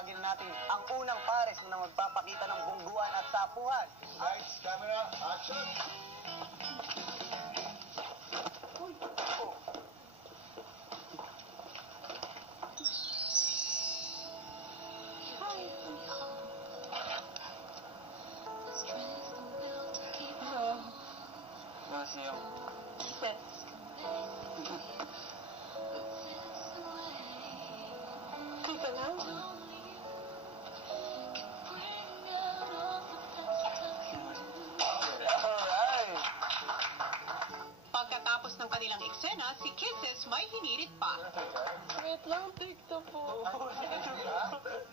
tawagin na natin ang unang pares na magpapakita ng bungguan at sapuhan. Lights, camera, action! Masih Kita na? Alright! Pagkatapos ng kanilang eksena, si Kisses may hinirit pa. Wait lang, take two po.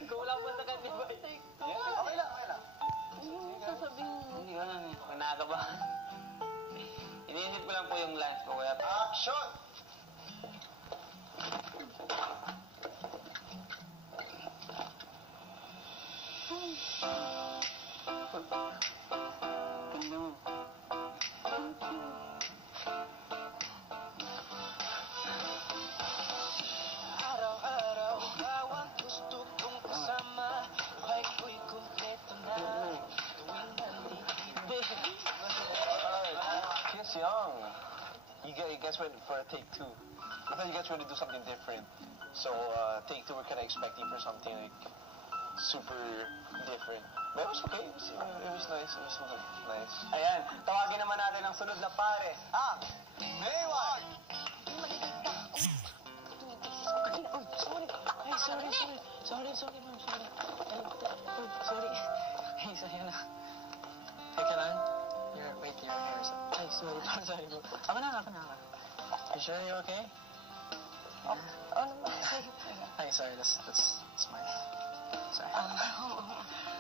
Ikaw lang mo na kanina. Take two. Okay lang, okay lang. Ano sasabihin mo? Hindi ko alam eh. Nakabahan. Iniisip ko lang po yung lines ko, kaya... Action! Ganda mo. Thank you. Araw-araw, bawat gusto kong kasama, buhay ko'y kumpleto na. Tuwing nandito. Kiss Young. You guys went for a take two. I thought you guys were to do something different. So, take two, we're kind of expecting for something like super different. But it was okay. It was nice. It was nice. Ayan, tawagin naman natin ang sunod na pares. Ang Mayward! Sorry, ma'am, sorry. Sorry. Hey, sorry na. Teka lang. Wait, your hair is... Ay, sorry. Sorry, bro. Ako na. You sure you're okay? Oh, no. Ay, sorry. That's my... Sorry.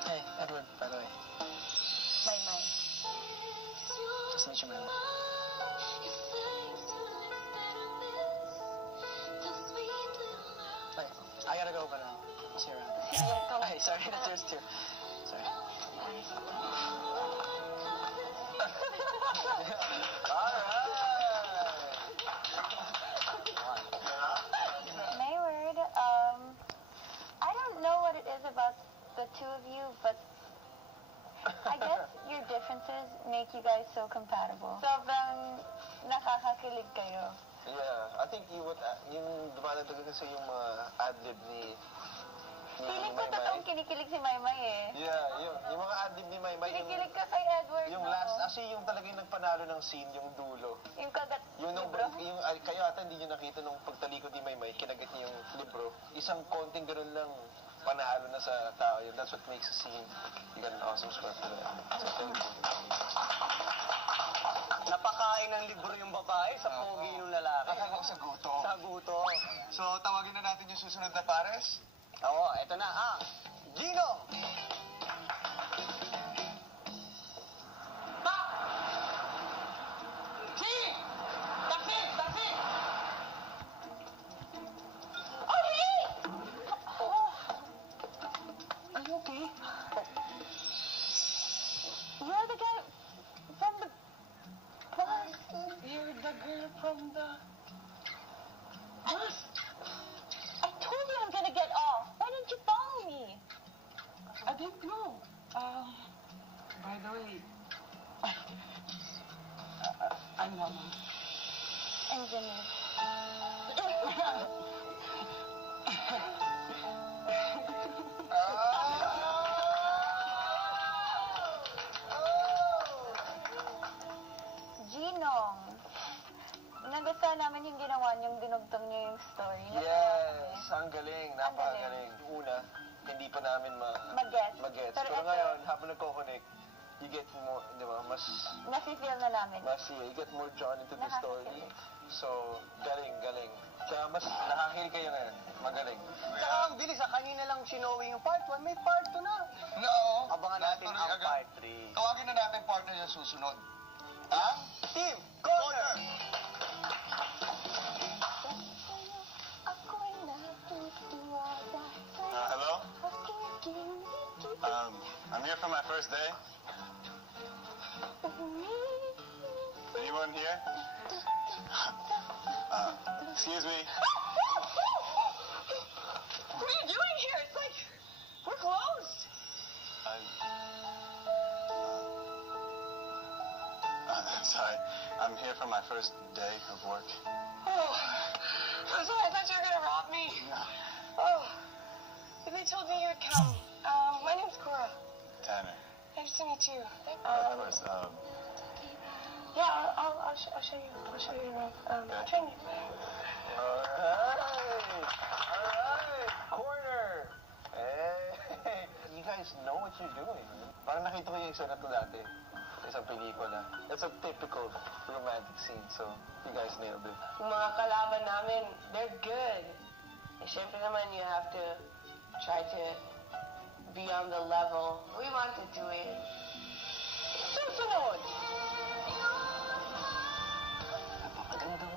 Hey, Edward, by the way. My. Just meet you, man. Wait, I gotta go, but I'll see you around. Hey, sorry, that's yours too. Sorry. Mayward, I don't know what it is about the two of you, but I guess your differences make you guys so compatible. Sobrang nakakakilig kayo. Yeah, I think yung dumadagdagan kasi yung mga ad-lib ni Feeling ko Maymay. totoong kinikilig si Maymay eh. Yeah, yung mga ad-lib ni Maymay. Kinikilig ka kay Edward, Yung no? last, actually yung talagang nagpanalo ng scene, yung dulo. Yung kagat Yung nung libro. kayo ata hindi nyo nakita nung pagtalikod ni Maymay, kinagat niya yung libro. Isang konting ganun lang, panalo na sa tao yun. That's what makes a scene. You got an awesome score for that. So, thank you. Napakain ng libro yung babae sa pogi yung lalaki. Akala ko sa guto. Sa guto. So, tawagin na natin yung susunod na pares. Oo, eto na ang Gino! Are you okay? You're the guy from the bus. You're the girl from the... Bus? I told you I'm gonna get off. Why didn't you follow me? I didn't know. By the way, I'm Mama. And Jimmy. Ginong. Nagustuhan namin yung ginawa niyong dinugtong niyo yung story. Yes, ang galing. Napakagaling. Una, hindi pa namin Mag-gets. mag-gets. Pero Pero ito- ngayon, habang nagko-connect, you get more, di ba, Nafe-feel na namin. you get more drawn into the story. Nakakakilig. So, galing. Kaya mas nakakilig kayo ngayon. Magaling. Saka ang bilis kanina lang sinowing yung part 1, may part 2 na. No. Abangan natin ang part 3. Tawagin na natin partner yung susunod. Ang Team Corner! Ako'y natutuwa dahil Hello? pakikinig I'm here for my first day. Anyone here? Excuse me. What are you doing here? It's like I'm here for my first day of work. Oh, I'm sorry. I thought you were gonna rob me. Oh, if they told me you'd come. My name's Cora. Tanner. Nice to meet you. Of course. Yeah, I'll show you. I'll show you around. I'll train you. Alright! Corner! Hey! You guys know what you're doing. Parang nakita ko yung isa na to dati. Sa isang pelikula. It's a typical romantic scene, so you guys nailed it. Yung mga kalaban namin, they're good. Eh, syempre naman, you have to try to be on the level. We want to do it. Susunod! Napakaganda mo